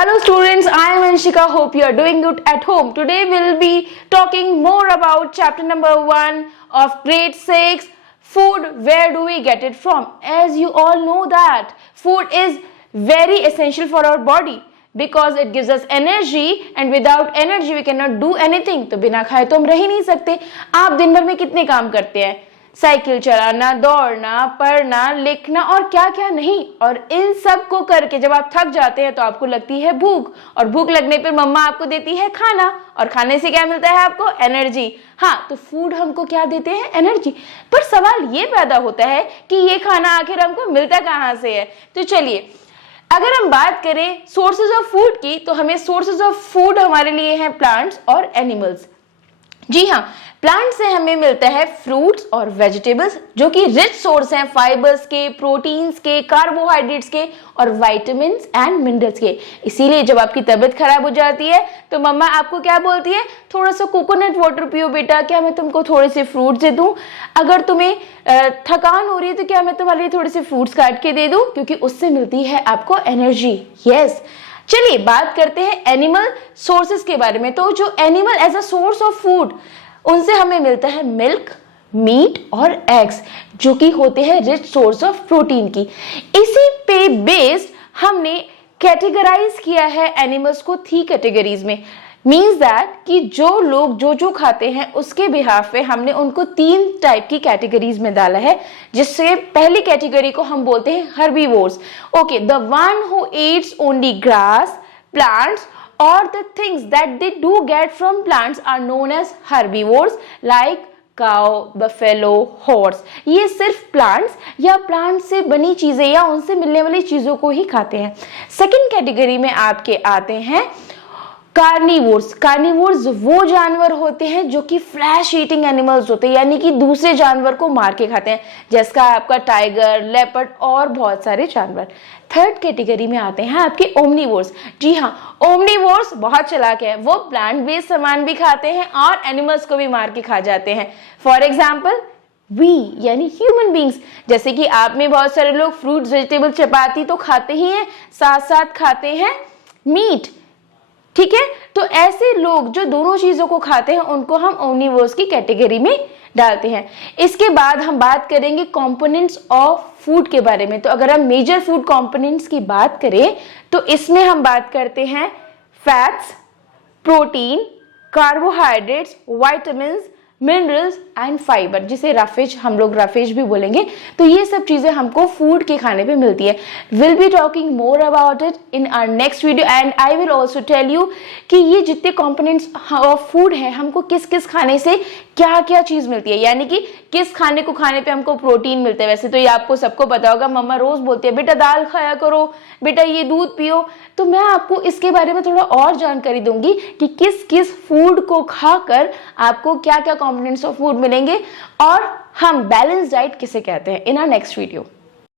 Hello students, I am Anshika. Hope you are doing good at home. Today we will be talking more about chapter number 1 of grade 6, food. Where do we get it from? As you all know that food is very essential for our body because it gives us energy and without energy we cannot do anything. तो बिना खाए तो हम रह ही नहीं सकते. आप दिन भर में कितने काम करते हैं? साइकिल चलाना, दौड़ना, पढ़ना, लिखना और क्या क्या नहीं. और इन सब को करके जब आप थक जाते हैं तो आपको लगती है भूख, और भूख लगने पर मम्मा आपको देती है खाना, और खाने से क्या मिलता है आपको? एनर्जी. हाँ, तो फूड हमको क्या देते हैं? एनर्जी. पर सवाल ये पैदा होता है कि ये खाना आखिर हमको मिलता कहाँ से है. तो चलिए, अगर हम बात करें सोर्सेज ऑफ फूड की, तो हमें सोर्सेज ऑफ फूड हमारे लिए हैं प्लांट्स और एनिमल्स. जी हाँ, प्लांट से हमें मिलता है फ्रूट्स और वेजिटेबल्स, जो कि रिच सोर्स हैं फाइबर्स के, प्रोटीन्स के, कार्बोहाइड्रेट्स के और विटामिन्स एंड मिनरल्स के. इसीलिए जब आपकी तबीयत खराब हो जाती है तो मम्मा आपको क्या बोलती है? थोड़ा सा कोकोनट वाटर पियो बेटा, क्या मैं तुमको थोड़े से फ्रूट्स दे दूं? अगर तुम्हें थकान हो रही है तो क्या मैं तुम्हारे लिए थोड़े से फ्रूट्स काट के दे दूं? क्योंकि उससे मिलती है आपको एनर्जी. यस. चलिए बात करते हैं एनिमल सोर्सेज के बारे में. तो जो animal as a source of food, उनसे हमें मिलता है मिल्क, मीट और एग्स, जो कि होते हैं रिच सोर्स ऑफ प्रोटीन की. इसी पे बेस्ड हमने कैटेगराइज किया है एनिमल्स को 3 कैटेगरीज में. मीन्स दैट कि जो लोग जो खाते हैं उसके बिहाफ पे हमने उनको 3 टाइप की कैटेगरीज में डाला है, जिससे पहली कैटेगरी को हम बोलते हैं herbivores. Okay, the one who Yeats only grass, plants or the things that they do get from plants are known as herbivores like cow, buffalo, horse. ये सिर्फ प्लांट्स या प्लांट से बनी चीजें या उनसे मिलने वाली चीजों को ही खाते हैं. सेकंड कैटेगरी में आपके आते हैं कार्निवोर्स. कार्निवोर्स वो जानवर होते हैं जो कि फ्लैश ईटिंग एनिमल्स होते हैं, यानी कि दूसरे जानवर को मार के खाते हैं, जैसा आपका टाइगर, लेपर्ड और बहुत सारे जानवर. थर्ड कैटेगरी में आते हैं आपके ओमनीवोर्स. जी हाँ, ओमनीवोर्स बहुत चालाक है. वो प्लांट बेस्ड सामान भी खाते हैं और एनिमल्स को भी मार के खा जाते हैं. फॉर एग्जाम्पल वी यानी ह्यूमन बींग्स. जैसे कि आप में बहुत सारे लोग फ्रूट्स, वेजिटेबल, चपाती तो खाते ही हैं, साथ साथ खाते हैं मीट. ठीक है, तो ऐसे लोग जो दोनों चीजों को खाते हैं उनको हम ओमनीवोर्स की कैटेगरी में डालते हैं. इसके बाद हम बात करेंगे कंपोनेंट्स ऑफ फूड के बारे में. तो अगर हम मेजर फूड कंपोनेंट्स की बात करें तो इसमें हम बात करते हैं fats, protein, carbohydrates, vitamins, minerals and fibre, जिसे रफेज, हम लोग रफेज भी बोलेंगे. तो ये सब चीजें हमको फूड के खाने पे मिलती है. Will be talking more about it in our next video and I will also tell you कि ये जितने कंपोनेंट्स ऑफ फूड है हमको किस किस खाने से क्या क्या चीज मिलती है, यानी कि किस खाने को खाने पे हमको प्रोटीन मिलता है. वैसे तो ये आपको सबको पता होगा, मम्मा रोज बोलती है बेटा दाल खाया करो, बेटा ये दूध पियो. तो मैं आपको इसके बारे में थोड़ा और जानकारी दूंगी कि किस किस फूड को खाकर आपको क्या क्या कंपोनेंट्स ऑफ फूड मिलेंगे और हम बैलेंस डाइट किसे कहते हैं इन आवर नेक्स्ट वीडियो.